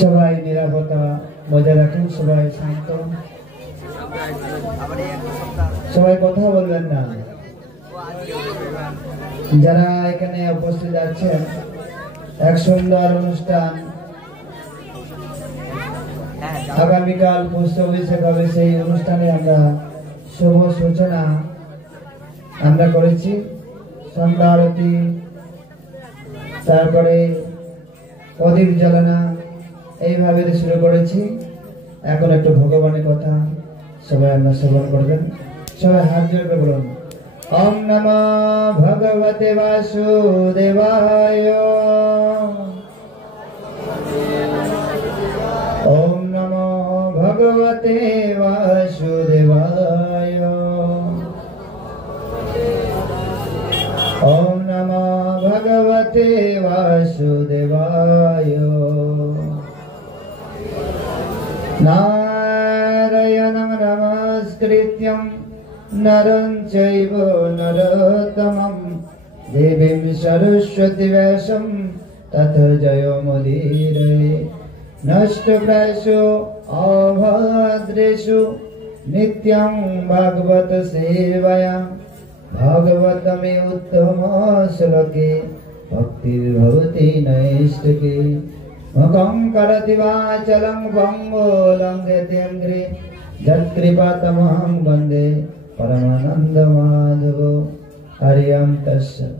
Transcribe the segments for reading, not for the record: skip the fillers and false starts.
সবাই নিরাপত্তা বজায় রাখুন, সবাই শান্ত, সবাই কথা বলবেন না। যারা এখানে উপস্থিত আছেন, এক সুন্দর অনুষ্ঠান আগামীকাল পুষ্প অভিষেক হবে, সেই অনুষ্ঠানে আমরা শুভ সূচনা আমরা করেছি। সন্ধ্যা আরতি, তারপরে প্রদীপ জ্বালানা, এইভাবে শুরু করেছি। এখন একটু ভগবানের কথা সবাই আমরা শ্রবণ করবেন। সবাই হাত জোড়ে বলুন, ওম নমো ভগবতে বাসুদেবায়, ওম নমো ভগবতে বাসুদেবায়, ওম নমো ভগবতে বাসুদেবায়। নারায়ণং নমস্কৃত্যং নরং চৈব নরোত্তমং দেবীং সরস্বতী ব্যাসং ততো জয়মুদীরয়ে। নষ্টপ্রায়সু অভদ্রেষু নিত্যং ভাগবত সেবয়া, ভাগবতমে উত্তম শ্লোকে ভক্তির্ভবতি নৈষ্ঠিকে। মুখং করতি বাচলং পঙ্গো লঙ্ঘয়তেন্দ্রে, যৎকৃপাতমহং বন্দে পরমানন্দ মাধব। হরি ওম তৎসৎ।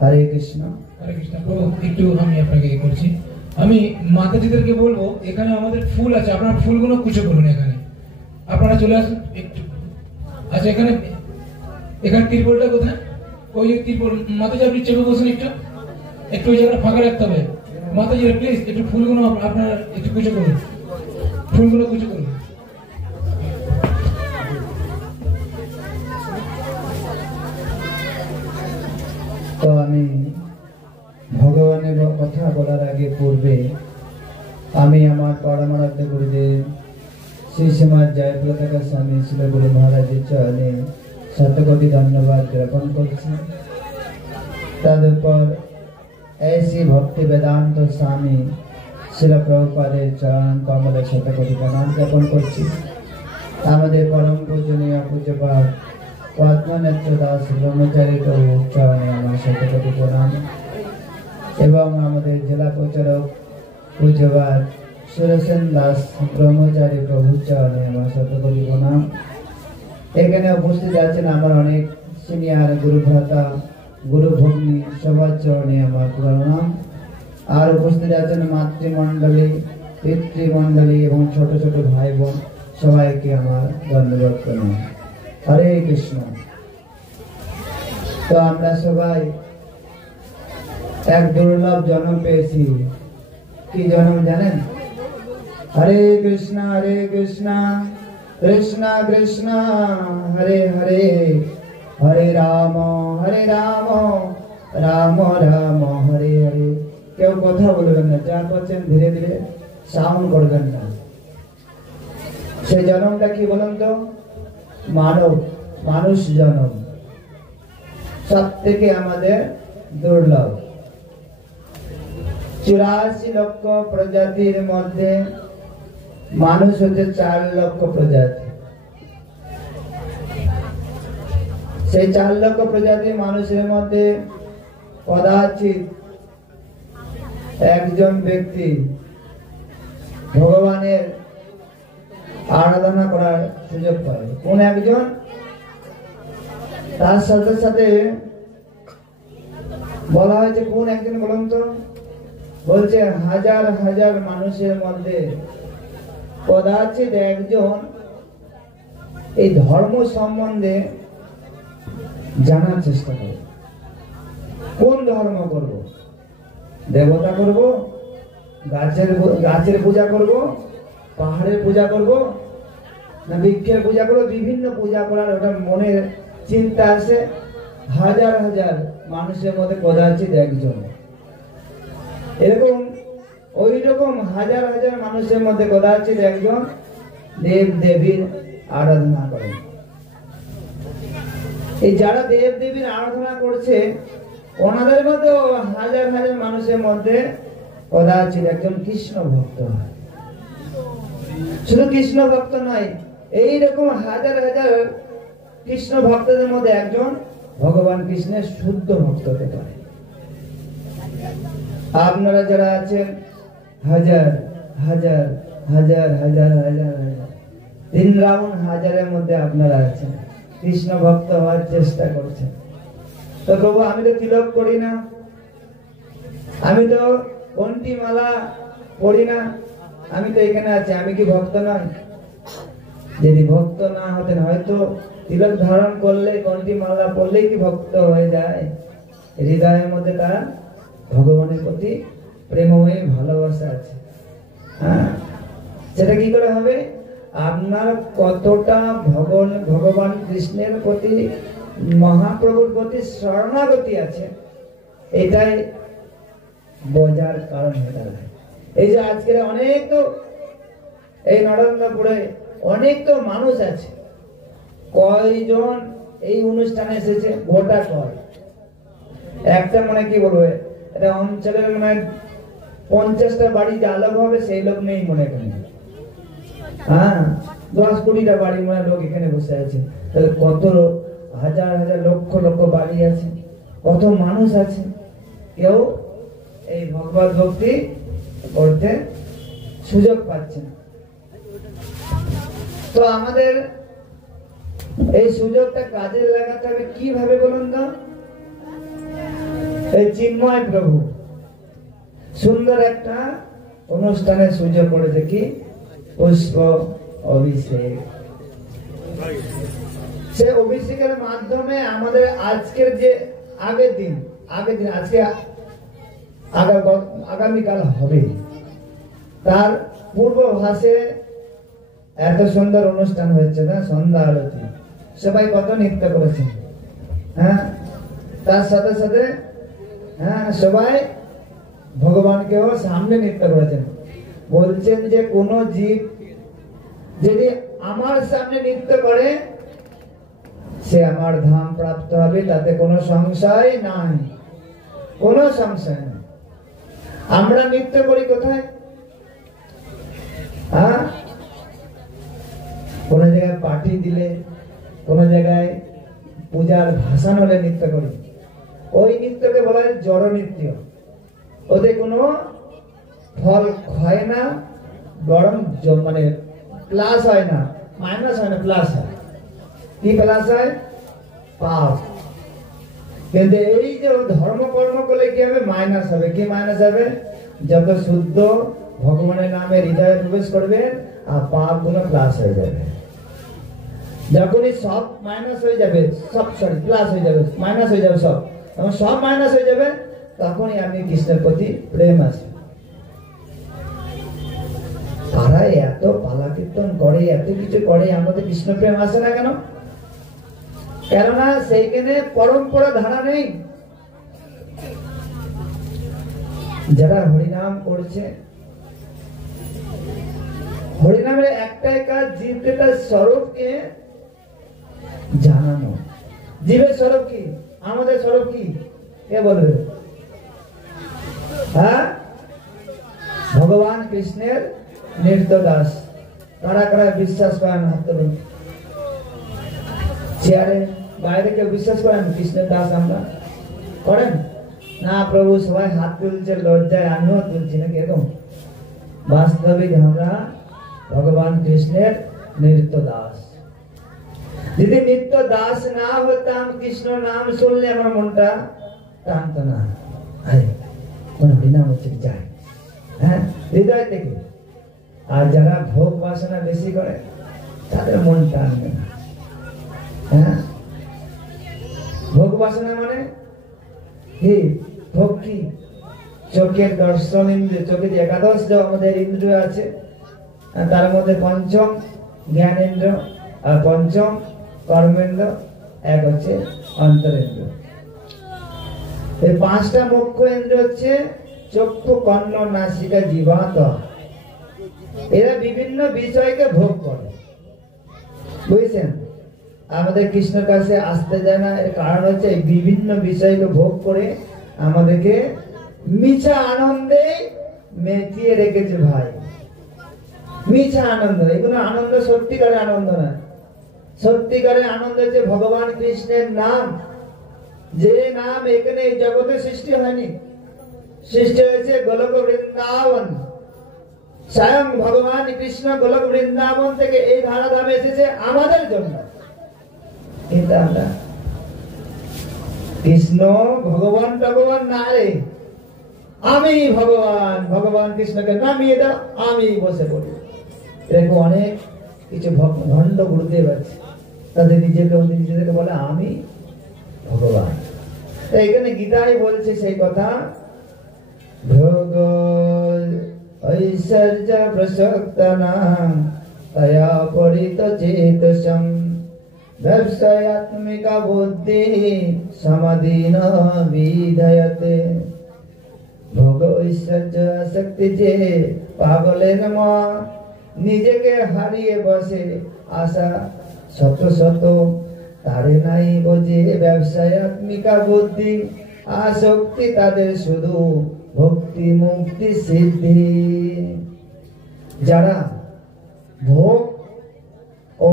হরে কৃষ্ণ। হরে কৃষ্ণ। প্রভু একটু আমি আপনাকে করছি, আমি মাতাজিদেরকে বলবো এখানে আমাদের ফুল আছে, আপনারা ফুলগুলো কুচো করুন। এখানে আপনারা চলে আসুন একটু। আচ্ছা, এখানে তিরপলটা কোথায়? ওই যে তিরপল, মাতাজি আপনি চেপে বসুন একটু, একটু ওই জায়গাটা ফাঁকা রাখতে হবে। মাতাজিরা প্লিজ একটু ফুলগুলো আপনারা একটু কুচো করুন, ফুলগুলো কুচো করুন। তো আমি ভগবানের কথা বলার আগে পূর্বে আমি আমার পরমারাধ্য গুরুদেব শ্রী শ্রীমৎ জয়প্রতাকা স্বামী শিল গুরু মহারাজের চরণে শতকোটি ধন্যবাদ জ্ঞাপন করছি। তদুপর ऐसी भक्ति वेदांत स्वामी শিল প্রভুপাদের চরণ কমলে শতকোটি প্রণাম জ্ঞাপন করছি। আমাদের পরম পূজনীয় পূজ্যপাদ পদ্মনেত্র দাস ব্রহ্মচারী প্রভু চরণে আমার শতকোটি প্রণাম, এবং আমাদের জেলা প্রচারক পূজ্যপাদ সুরসেন দাস ব্রহ্মচারী প্রভু চরণে আমার শতকোটি প্রণাম। এখানে উপস্থিত আছেন আমার অনেক সিনিয়র গুরু ভ্রাতা, গুরু ভগ্নী, সবার চরণে আমার প্রণাম। আর উপস্থিত আছেন মাতৃমণ্ডলী, পিতৃমণ্ডলী এবং ছোট ছোট ভাই বোন, সবাইকে আমার ধন্যবাদ প্রণাম। হরে কৃষ্ণ। তো আমরা সবাই এক দুর্লভ জন্ম পেয়েছি। কি জন্ম জানেন? হরে কৃষ্ণ কৃষ্ণ কৃষ্ণ হরে হরে, হরে রাম রাম রাম হরে হরে। কেউ কথা বলবেন না, যা করছেন ধীরে ধীরে সাউন্ড করবেন না। সেই জন্মটা কি বলুন তো? মানুষ জন্ম সব থেকে আমাদের দুর্লভ। 84 লক্ষ প্রজাতির মধ্যে মানুষ হচ্ছে 4 লক্ষ প্রজাতি। সেই 4 লক্ষ প্রজাতির মানুষের মধ্যে কদাচিৎ একজন ব্যক্তি ভগবানের আরাধনা করার সুযোগ পায়। কোন একজন? তার সাথে সাথে বলা হয়েছে কোন একজন বলুন তো? বলছে হাজার হাজার মানুষের মধ্যে কদাচিৎ একজন এই ধর্ম সম্বন্ধে জানার চেষ্টা করে। কোন ধর্ম করব? দেবতা করব, গাছের পূজা করব, পাহাড়ের পূজা করব, না বৃক্ষের পূজা করব? বিভিন্ন পূজা করার ওটা মনের চিন্তা আসে হাজার হাজার মানুষের মধ্যে কদাচিৎ একজন। এরকম ওই রকম হাজার হাজার মানুষের মধ্যে কদাচিৎ একজন দেব দেবীর আরাধনা করে। এই যারা দেব দেবীর আরাধনা করছে ওনাদের মধ্যে হাজার হাজার মানুষের মধ্যে কদাচিৎ একজন কৃষ্ণ ভক্ত হয়। শুধু কৃষ্ণ ভক্ত নয়, এইরকম হাজার হাজার কৃষ্ণ ভক্তদের মধ্যে একজন ভগবান কৃষ্ণের শুদ্ধ ভক্ত হতে পারে। আপনারা যারা আছেন হাজার হাজার হাজার হাজার হাজার হাজার 3 রাউন্ড হাজারের মধ্যে আপনারা আছেন, কৃষ্ণ ভক্ত হওয়ার চেষ্টা করছেন। তো প্রভু আমি তো তিলক করি না, আমি তো কন্টি মালা পড়ি না, আমি তো এখানে আছি, আমি কি ভক্ত নয়? যদি ভক্ত না হতেন হয়তো তিলক ধারণ করলে কন্টি মালা পড়লেই কি ভক্ত হয়ে যায়? হৃদয়ের মধ্যে তার ভগবানের প্রতি প্রেমময় ভালোবাসা আছে। হ্যাঁ, সেটা কি করে হবে? আপনার কতটা ভগবান কৃষ্ণের প্রতি, মহাপ্রভুর প্রতি শরণাগতি আছে, এটাই বোঝার কারণ হয়ে দাঁড়ায়। এই যে আজকের অনেক তো এই নরেন্দ্রপুরে অনেক তো মানুষ আছে, কয়জন এই অনুষ্ঠানে এসেছে? গোটা কয় একটা মনে কি বলবো, এটা অঞ্চলের মনে 50টা বাড়ি যে আলোক হবে সেই লোক নেই মনে করি। হ্যাঁ, 10-20টা বাড়ি মনে লোক এখানে বসে আছে, তাহলে কত হাজার হাজার লক্ষ লক্ষ বাড়ি আছে, কত মানুষ আছে, কেউ এই ভগবত ভক্তি করতে সুযোগ পাচ্ছে না। তো আমাদের এই সুযোগটা কাজে লাগাতে হবে কিভাবে বলুন তো? এই চিন্ময় প্রভু সুন্দর একটা অনুষ্ঠানের সুযোগ করেছে, কি পুষ্প অভিষেক। সে অভিষেকের মাধ্যমে আমাদের আজকের যে আগের দিন আজকে আগামীকাল হবে, তার পূর্বভাসে এত সুন্দর অনুষ্ঠান হয়েছে না, সন্ধ্যা আরতি, সবাই কত নৃত্য করেছে। হ্যাঁ, তার সাথে সাথে হ্যাঁ সবাই ভগবানকেও সামনে নৃত্য করেছেন। বলছেন যে কোন জীব যদি আমার সামনে নৃত্য করে সে আমার ধাম প্রাপ্ত হবে, তাতে কোনো সংশয় নাই, কোনো সংশয় নাই। আমরা নৃত্য করি কোথায়? হ্যাঁ, কোন জায়গায় পার্টি দিলে, কোন জায়গায় পূজার ভাষণ হলে নৃত্য করি। ওই নৃত্যকে বলা হয় জড় নৃত্য। ওদের কোনো ফল হয় না, বরং মানে প্লাস হয় না, মাইনাস হয় না, প্লাস হয়। কি প্লাস হয়? পাপ। কিন্তু এই যে ধর্ম কর্ম করলে কি হবে? মাইনাস হবে। কি মাইনাস হবে? যত শুদ্ধ ভগবানের নামে হৃদয়ে প্রবেশ করবে আর পাপ গুলো প্লাস হয়ে যাবে। যখনই সব মাইনাস হয়ে যাবে, সব সরি প্লাস হয়ে যাবে, মাইনাস হয়ে যাবে সব, এবং সব মাইনাস হয়ে যাবে, তখনই আমি কৃষ্ণের প্রতি প্রেম আসবে। তারা এত পালা কীর্তন করে, এত কিছু করে, আমাদের কৃষ্ণ প্রেম আসে না কেন? কেননা সেইখানে পরম্পরা ধারা নেই। যারা হরিনাম করছে, হরিনামের একটাই কাজ, জীবকে তার স্বরূপকে জানানো। জীবের স্বরূপ কি? আমাদের স্বরূপ কি? কে বলবে? হ্যাঁ, ভগবান কৃষ্ণের নৃত্য দাস। কারা কারা বিশ্বাস করেন হাত তুলুন। চেয়ারে বাইরে কেউ বিশ্বাস করেন কৃষ্ণের দাস আমরা? করেন না? প্রভু সবাই হাত তুলছে, লজ্জায় আমিও তুলছি না, কেরকম? বাস্তবিক আমরা ভগবান কৃষ্ণের নৃত্য দাস। যদি নিত্য দাস না হতাম, কৃষ্ণ নাম শুনলে আমার মনটা টানত না, হরিনাম হচ্ছে যায়, হ্যাঁ, হৃদয় থেকে। আর যারা ভোগ বাসনা বেশি করে তাদের মন টানবে না। হ্যাঁ, ভোগ বাসনা মানে কি? ভোগ কি? চোখের দর্শন ইন্দ্রিয়, চোখের একাদশ যে আমাদের ইন্দ্রিয় আছে, তার মধ্যে পঞ্চম জ্ঞানেন্দ্র আর পঞ্চম কর্মেন্দ্র, এক হচ্ছে অন্তরেন্দ্র। এই 5টা মুখ্য ইন্দ্র হচ্ছে চক্ষু, কর্ণ, নাসিকা, জিহ্বা, ত্বক। এরা বিভিন্ন বিষয়কে ভোগ করে, বুঝছেন? আমাদের কৃষ্ণের কাছে আসতে যায় না, এর কারণ হচ্ছে এই বিভিন্ন বিষয়কে ভোগ করে আমাদেরকে মিছা আনন্দে মেচিয়ে রেখেছে ভাই। মিছা আনন্দ, এগুলো আনন্দ সত্যিকারের আনন্দ না। সত্যিকারের আনন্দ হচ্ছে ভগবান কৃষ্ণের নাম। যে নাম এখানে এই জগতে সৃষ্টি হয়নি, সৃষ্টি হয়েছে গোলক বৃন্দাবন। স্বয়ং ভগবান কৃষ্ণ গোলক বৃন্দাবন থেকে এই ধরাধামে এসেছে আমাদের জন্য। কিন্তু আমরা কৃষ্ণ ভগবান ভগবান না রে, আমি ভগবান, ভগবান কৃষ্ণকে নামিয়ে দাও, আমি বসে পড়ি। এরকম অনেক কিছু ভণ্ড গুরুদেব আছে, তাদের নিজেদেরকে বলে আমি ভগবান। এখানে গীতায় বলছে সেই কথা, ভোগ ঐশ্বর্য প্রসক্তনাং তয়া পরিত চেতসং ব্যবসায়াত্মিকা বুদ্ধি সমাধীন বিধয়তে। ভোগ ঐশ্বর্য শক্তি যে পাগলের মা, নিজেকে হারিয়ে বসে আশা শত শত, তারে নাই বোঝে ব্যবসায়াত্মিকা বুদ্ধি। আসক্তি তাদের শুধু ভক্তি মুক্তি সিদ্ধি। যারা ভোগ ও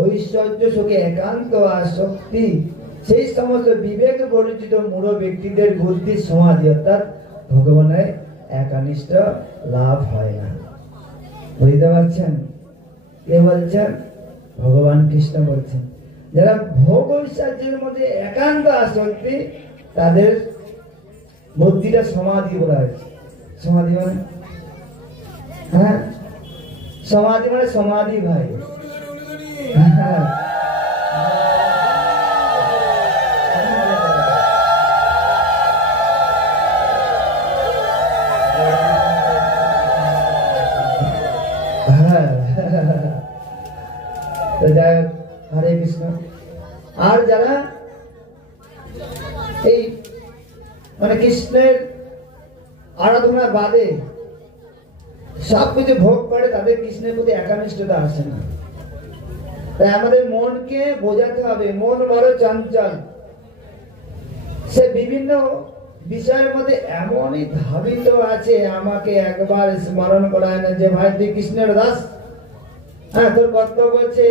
ঐশ্বর্য সুখে একান্ত আসক্তি, সেই সমস্ত বিবেক পরিচিত মূঢ় ব্যক্তিদের বুদ্ধি সমাধি অর্থাৎ ভগবানের একানিষ্ঠ লাভ হয় না। বুঝতে পারছেন? কে বলছেন? ভগবান কৃষ্ণ বলছেন। যারা ভোগ ঐশ্বর্যের মধ্যে একান্ত আসক্তি, তাদের বুদ্ধিটা সমাধি বলা হয়েছে। সমাধি মানে, হ্যাঁ, সমাধি মানে সমাধি ভাই। হ্যাঁ, তো যাই হোক, হরে কৃষ্ণ। আর যারা এই মানে কৃষ্ণের আরাধনা বাদে সবকিছু ভোগ করে, তাদের কৃষ্ণের প্রতি একানিষ্ঠতা আসে না। তাই আমাদের মনকে বোঝাতে হবে, মন বড় চঞ্চল, সে বিভিন্ন বিষয়ের মধ্যে এমনই ধাবিত আছে, আমাকে একবার স্মরণ করায় না যে ভাই তুই কৃষ্ণের দাস, হ্যাঁ তোর কর্তব্য হচ্ছে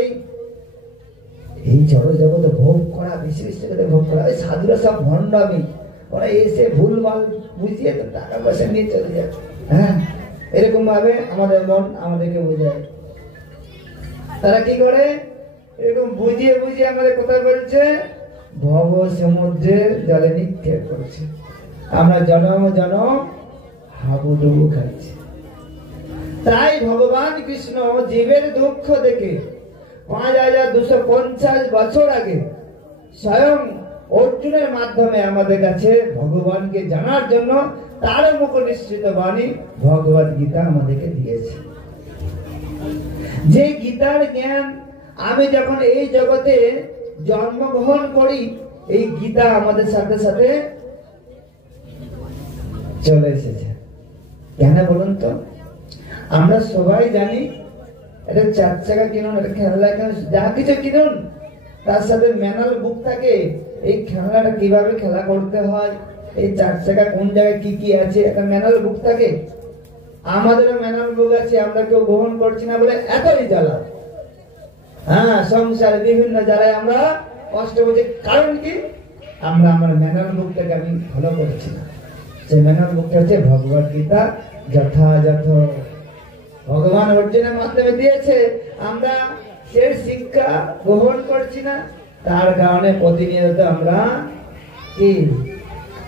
এই জড় জগতে ভোগ করা, বেশি বেশি করে ভোগ করা। এই সাধুরা সব ভণ্ডামি, ওরা এসে ভুলভাল বুঝিয়ে তো টাকা পয়সা নিয়ে চলে যায়। হ্যাঁ, এরকম ভাবে আমাদের মন আমাদেরকে বোঝায়। তারা কি করে? এরকম বুঝিয়ে বুঝিয়ে আমাদের কোথায় বলছে? ভব সমুদ্রের জলে নিক্ষেপ করেছে। আমরা জনম জনম হাবুডুবু খাচ্ছি। তাই ভগবান কৃষ্ণ জীবের দুঃখ দেখে 5250 বছর আগে স্বয়ং অর্জুনের মাধ্যমে আমাদের কাছে ভগবানকে জানার জন্য তার মুখ নিঃসৃত বাণী ভগবত গীতা আমাদেরকে দিয়েছে। যে গীতার জ্ঞান আমি যখন এই জগতে জন্মগ্রহণ করি, এই গীতা আমাদের সাথে সাথে চলে এসেছে। কেন বলুন তো? আমরা সবাই জানি এটা 4 চাকা কিনুন, এটা খেলনা কিনুন, যা কিছু কিনুন তার সাথে ম্যানুয়াল বুক থাকে। এই খেলনাটা কিভাবে খেলা করতে হয়, এই 4 চাকা কোন জায়গায় কি কি আছে, একটা ম্যানুয়াল বুক থাকে। আমাদেরও ম্যানুয়াল বুক আছে, আমরা কেউ গ্রহণ করছি না বলে এতই জ্বালা। হ্যাঁ, সংসারে বিভিন্ন জ্বালায় আমরা কষ্ট হচ্ছে। কারণ কি? আমরা আমার ম্যানুয়াল বুকটাকে আমি ফলো করছি না। সেই ম্যানুয়াল বুকটা হচ্ছে ভগবত গীতা, যথাযথ ভগবান অর্জুনের মাধ্যমে দিয়েছে। আমরা সেই শিক্ষা গ্রহণ করছি না, তার কারণে প্রতিনিয়ত আমরা কি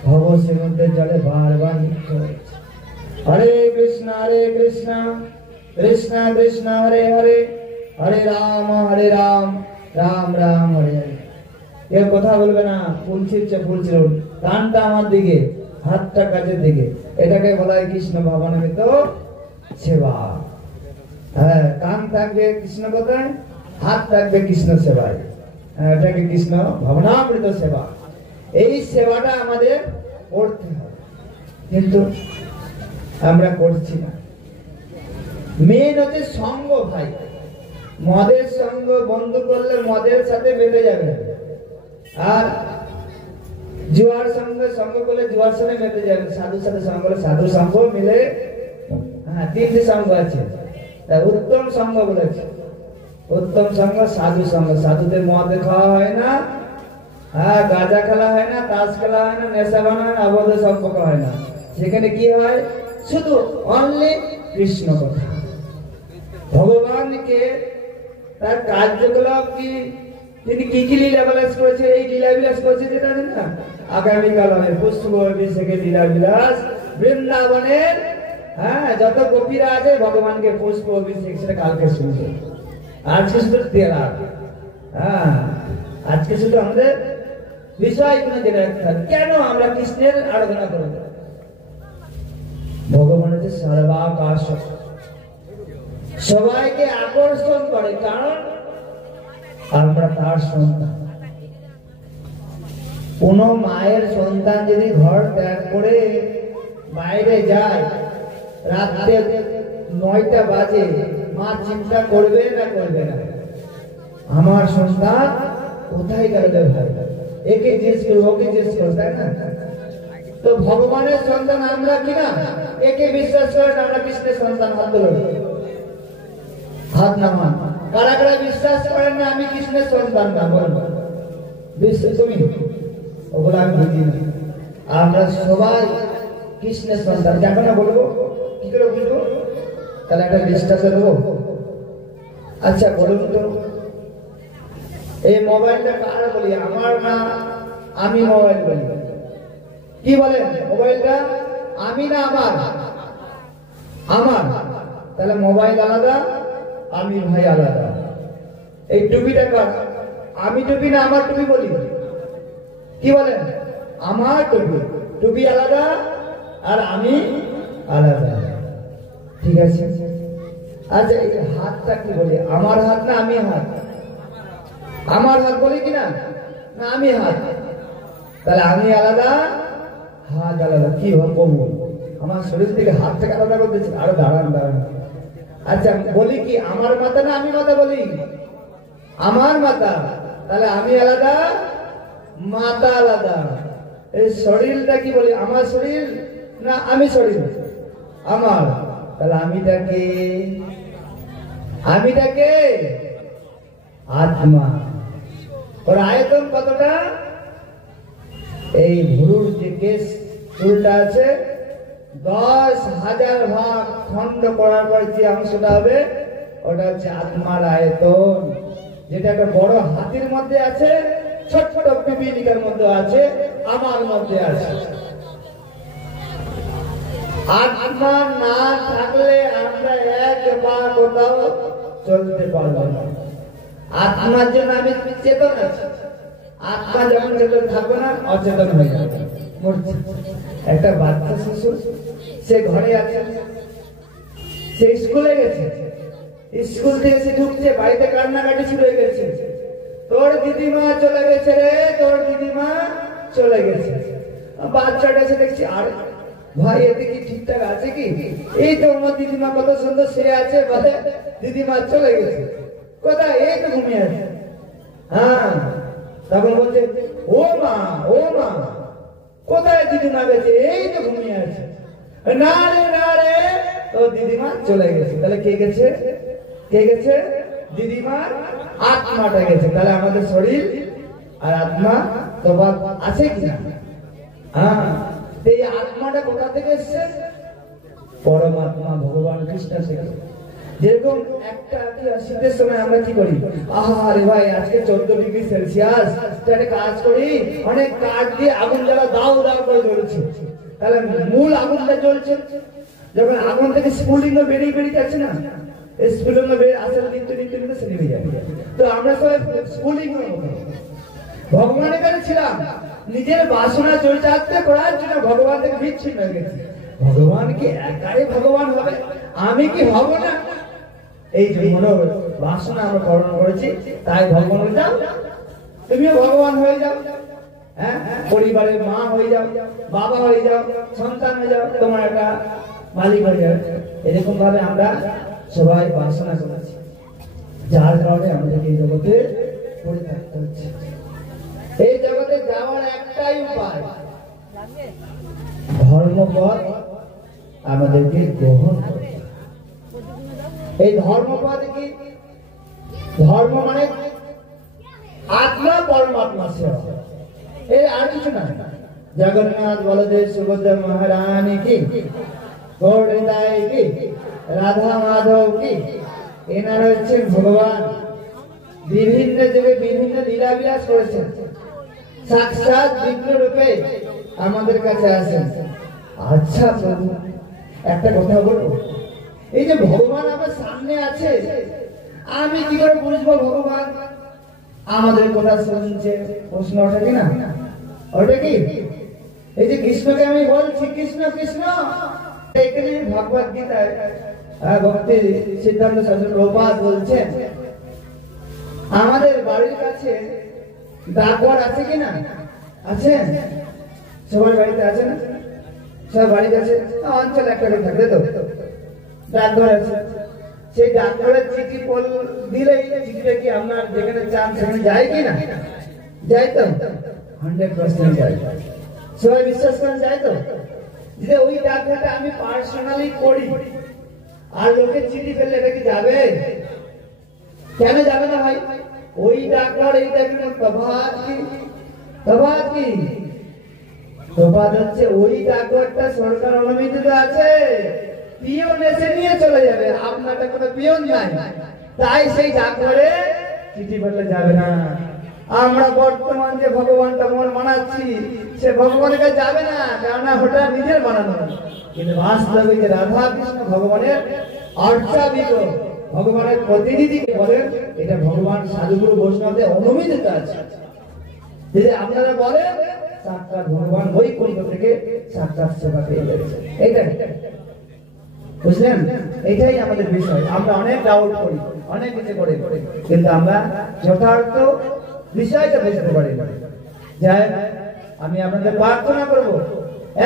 ভব সমুদ্রের জলে বারবার লিপ্ত হচ্ছি। হরে কৃষ্ণ কৃষ্ণ কৃষ্ণ হরে হরে, হরে রাম রাম রাম হরে হরে। কেউ কথা বলবে না, ফুল ছিঁড়ছে ফুল ছিঁড়ুন, কানটা আমার দিকে, হাতটা কাজের দিকে, এটাকে বলা হয় কৃষ্ণ ভাবনামৃত সেবা। হ্যাঁ, কান থাকবে কৃষ্ণ কথায়, হাত থাকবে কৃষ্ণ সেবায়, এটাকে কৃষ্ণ ভাবনামৃত সেবা। এই সেবাটা আমাদের করতে হবে, কিন্তু আমরা করছি না। মেন হচ্ছে সঙ্গ ভাই। মদের সঙ্গ বন্ধ করলে মদের সাথে বেঁধে যাবে, আর জুয়ার সঙ্গে সঙ্গ করলে জুয়ার সঙ্গে বেঁধে যাবে, সাধুর সাথে সঙ্গ করলে সাধু সঙ্গ মিলে হ্যাঁ, তিনটে সঙ্গ আছে। তা উত্তম সঙ্গ বলেছে, উত্তম সঙ্গ সাধু সঙ্গ। সাধুদের মদ খাওয়া হয় না, হ্যাঁ, গাঁজা খেলা হয় না, তাস খেলা হয় না, নেশা বানা হয় না, অবৈধ সম্পর্ক হয় না। সেখানে কি হয়? শুধু অনলি কৃষ্ণ কথা। ভগবানকে তার কার্যকলাপ কি, তিনি কি কি লীলা বিলাস করেছে, এই লীলা বিলাস করেছে যেটা না আগামীকাল হবে পুষ্প অভিষেকে লীলা বিলাস বৃন্দাবনের, হ্যাঁ, যত গোপীরা আছে ভগবানকে পুষ্প অভিষেক সেটা কালকে শুনবে। আজকে শুধু তেরা, হ্যাঁ, আজকে শুধু আমাদের বিষয়গুলো জেনে রাখতে হবে। কেন আমরা কৃষ্ণের আরাধনা করব? ভগবান হচ্ছে সর্বাকাশ, সবাইকে আকর্ষণ করে, কারণ আমরা তার সন্তান। কোন মায়ের সন্তান যদি ঘর ত্যাগ করে বাইরে যায়, রাত্রে 9টা বাজে, মা চিন্তা করবে না করবে না, আমার সন্তান কোথায় গেল ভাই, একে জিজ্ঞেস করবো, ওকে জিজ্ঞেস করবো, তাই না? তো ভগবানের সন্তান আমরা কিনা, একে বিশ্বাস করেন আমরা কৃষ্ণের সন্তান? হাত ধরুন, হাত নামান। কারা কারা বিশ্বাস করেন না আমি কৃষ্ণের সন্তান না? বলেন বিশ্বাস, তুমি ওগুলো আমি বুঝি না। আমরা সবাই কৃষ্ণের সন্তান। কেন না বলবো, কি করে বুঝবো? তাহলে একটা বিশ্বাস দেবো। আচ্ছা বলুন তো, এই মোবাইলটা কার বলি? আমার না আমি মোবাইল বলি? কি বলেন? মোবাইলটা আমি না আমার? আমার। তাহলে মোবাইল আলাদা, আমি ভাই আলাদা। এই টুপিটা কার? আমি টুপি না আমার টুপি বলি? কি বলেন? আমার টুপি, টুপি আলাদা আর আমি আলাদা। ঠিক আছে। আচ্ছা এই হাতটা কি বলি? আমার হাত না আমি হাত? আমার হাত বলি কিনা, না আমি হাত? তাহলে আমি আলাদা, হাত আলাদা। কি বলবো? আমার শরীর থেকে হাত থেকে আলাদা করতেছি? আরো দাঁড়ান দাঁড়ান। আচ্ছা বলি কি আমার মাথা না আমি মাথা বলি? আমার মাথা। তাহলে আমি আলাদা, মাথা আলাদা। এই শরীরটা কি বলি? আমার শরীর না আমি শরীর? আমার। তাহলে আমিটাকে, আমিটাকে আত্মা। ওর আয়তন কতটা? এই ভুরুর যে কেশ চুলটা আছে 10,000 ভাগ খন্ড করার পর যে অংশটা হবে ওটা হচ্ছে আত্মার আয়তন। যেটা একটা বড় হাতির মধ্যে আছে, ছোট ছোট পিপিলিকার মধ্যে আছে, আমার মধ্যে আছে। আত্মা না থাকলে আমরা এক পা কোথাও চলতে পারবো না। আত্মার জন্য আমি চেতন আছি। আত্মা যখন চেতন থাকবে না, অচেতন হয়ে যাবে। একটা বাচ্চা শিশু, সে ঘরে আছে, সে স্কুলে গেছে, স্কুল থেকে সে ঢুকছে, বাড়িতে কান্নাকাটি শুরু হয়ে গেছে, তোর দিদিমা চলে গেছে রে, তোর দিদিমা চলে গেছে। বাচ্চাটা এসে দেখছি, আর ভাই এতে কি ঠিকঠাক আছে কি? এই তো আমার দিদিমা কত সুন্দর সে আছে, বলে দিদিমা চলে গেছে কোথায়? এই তো ঘুমিয়ে আছে। হ্যাঁ, তখন বলছে ও মা, ও মা কোথায় দিদিমা গেছে? এই তো ঘুমিয়ে আছে। না রে না রে, তো দিদিমা চলে গেছে। তাহলে কে গেছে? কে গেছে? দিদিমা, আত্মাটা গেছে। তাহলে আমাদের শরীর আর আত্মা তফাৎ আছে কিনা? হ্যাঁ, এই আত্মাটা কোথা থেকে এসছে? পরমাত্মা ভগবান কৃষ্ণ থেকে। যেরকম একটা শীতের সময় আমরা কি করি? আরে ভাই আজকে 14 ডিগ্রি সেলসিয়াস, একটা কাজ করি, অনেক কাঠ দিয়ে আগুন জ্বালা দাও দাও করে জ্বলছে। তাহলে মূল আগুনটা জ্বলছে, যখন আগুন থেকে স্ফুলিঙ্গ বেরিয়ে বেরিয়ে যাচ্ছে না, এই স্ফুলিঙ্গ বেরিয়ে আসলে নিত্য নিত্য নিত্য সে নেমে যাবে। তো আমরা সবাই স্ফুলিঙ্গ ভগবানের কাছে ছিলাম, নিজের বাসনা চরিতার্থ করার জন্য ভগবান থেকে বিচ্ছিন্ন হয়ে গেছে। ভগবান কি একাই ভগবান হবে? আমি কি হব না? এই যে মনোর বাসনা আমরা পালন করেছি, তাই ভগবান হয়ে যাও, তুমিও ভগবান হয়ে যাও। হ্যাঁ, পরিবারের মা হয়ে যাও, বাবা হয়ে যাও, সন্তান হয়ে যাও, তোমার একটা মালিক হয়ে যাবে। এরকম ভাবে আমরা সবাই বাসনা করেছি, যার কারণে আমাদেরকে এই জগতে পড়ে থাকতে হচ্ছে। এই জগতে যাওয়ার একটাই উপায়, ধর্মপথ আমাদেরকে গ্রহণ করতে হবে। এই ধর্মপদ কি? ধর্ম মানে আত্মা পরমাত্মা সেবা, এই আর কিছু না। জগন্নাথ বলদেব সুভদ্রা মহারানী কি, গৌরদায় কি, রাধা মাধব কি, এনারা হচ্ছেন ভগবান। বিভিন্ন যুগে বিভিন্ন লীলা বিলাস করেছেন, সাক্ষাৎ বিষ্ণু রূপে আমাদের কাছে আসেন। আচ্ছা প্রভু, একটা কথা বলবো, এই যে ভগবান আমার সামনে আছে, আমি কি করে বুঝবো ভগবান আমাদের কথা শুনছে? প্রশ্ন ওঠে কিনা? ওটা কি? এই যে কৃষ্ণকে আমি বলছি কৃষ্ণ কৃষ্ণ, এখানে ভগবত গীতায় ভক্তি সিদ্ধান্ত শাস্ত্র প্রভুপাদ বলছেন, আমাদের বাড়ির কাছে ডাকঘর আছে কিনা? আছে? সবার বাড়িতে আছে না? সব বাড়ির কাছে অঞ্চল একটা করে থাকে তো ডাকঘর আছে। সেই ডাকঘরের চিঠি দিলেই চিঠিটা কি আপনার যেখানে চান সেখানে যায় কিনা? যায় তো? 100% যায়। সবাই বিশ্বাস করেন যায় তো? যে ওই ডাকঘরটা আমি পার্সোনালি করি, আর লোকের চিঠি ফেললে এটা কি যাবে? কেন যাবে না ভাই? ওই ডাকঘর এই ডাকঘর তফাৎ কি? তফাৎ কি? তফাৎ হচ্ছে ওই ডাকঘরটা সরকার অনুমোদিত আছে, পিয়ন এসে নিয়ে চলে যাবে, আপনারটা কোনো পিয়ন নাই, তাই সেই ডাকঘরে চিঠি ফেললে যাবে না। আমরা বর্তমান যে ভগবানটা মন মানাচ্ছি, সে ভগবানের কাছে যাবে না, কেননা ওটা নিজের বানানো। কিন্তু বাস্তবিক রাধা কৃষ্ণ ভগবানের অর্চাবিত, ভগবানের প্রতিনিধিকে বলেন, এটা ভগবান সাধুগুরু বৈষ্ণবদের অনুমোদিত আছে। যদি আপনারা বলেন সাক্ষাৎ ভগবান বৈকুণ্ঠ থেকে সাক্ষাৎ সেবা পেয়ে যাচ্ছে, এইটাই বুঝলেন? এটাই আমাদের বিষয়। আমরা অনেক ডাউট করি, অনেক কিছু করি, কিন্তু আমরা যথার্থ বিষয়টা বুঝতে পারি না। যাই, আমি আপনাদের প্রার্থনা করব,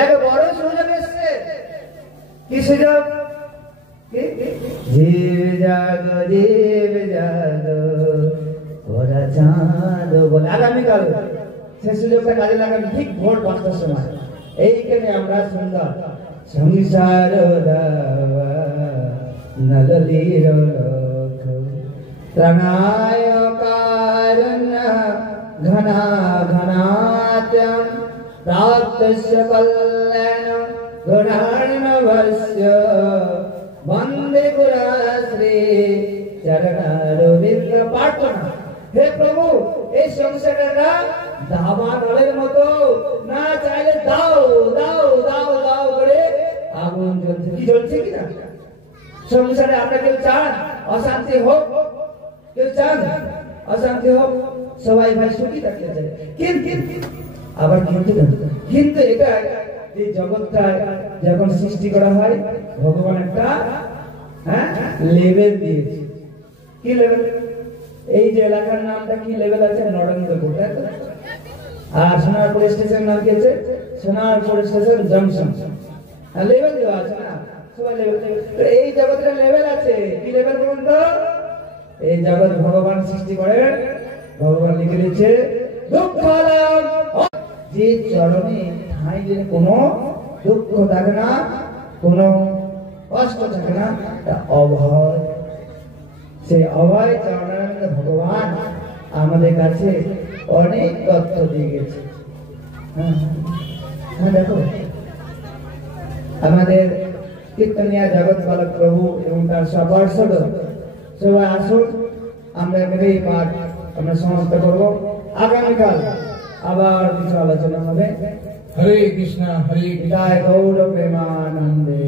এক বড় সুযোগ এসছে। কি সুযোগ? জীব জাগ জীব জাগ ওরা চাঁদ বলে, আগামীকাল সে সুযোগটা কাজে লাগান, ঠিক ভোর 5টার সময় এইখানে আমরা সুন্দর সংসার নগলীর লোক প্রাণায় কারণ ঘনা ঘনাত্যম প্রাপ্তস্য কল্যাণ গুণার্ণবস্য বন্দে গুরাশ্রী চরণারবিন্দ। প্রার্থনা, হে প্রভু, এই সংসারটা দাবা নলের মতো না, চাইলে দাও দাও দাও দাও করে আগুন জ্বলছে। কি জ্বলছে কিনা? সংসারে আমরা কেউ চান অশান্তি হোক? কেউ চান অশান্তি হোক? সবাই ভাই সুখী থাকতে চায়, কিন্তু আবার কিন্তু এটা এই জগৎটা যখন সৃষ্টি করা হয়, ভগবান একটা লেভেল দিয়েছে। কি লেভেল? এই যে এলাকার নামটা কি লেভেল আছে? নরেন্দ্রপুর, তাই তো? আর সোনারপুর স্টেশন নাম কি আছে? Sonarpur station junction. লেভেল দেওয়া আছে না, সবাই লেভেল। এই জগতের লেভেল আছে। কি লেভেল বলুন তো? এই জগৎ ভগবান সৃষ্টি করেন, ভগবান লিখে দিচ্ছে দুঃখ আলাম, যে চরণে ঠাঁই দিলে কোনো দুঃখ থাকে না, কোনো কষ্ট থাকে না, অভয়। সেই অভয় চরণানন্দ ভগবান আমাদের কাছে অনেক তথ্য দিয়ে গেছে। দেখো, আমাদের কীর্তনিয়া জগৎ বালক প্রভু এবং তার সপার্ষদ সবাই আসুন, আমরা এই পাঠ আমরা সমাপ্ত করবো। আগামীকাল আবার কিছু আলোচনা হবে। হরে কৃষ্ণ হরে কৃষ্ণ, গৌর প্রেমানন্দে।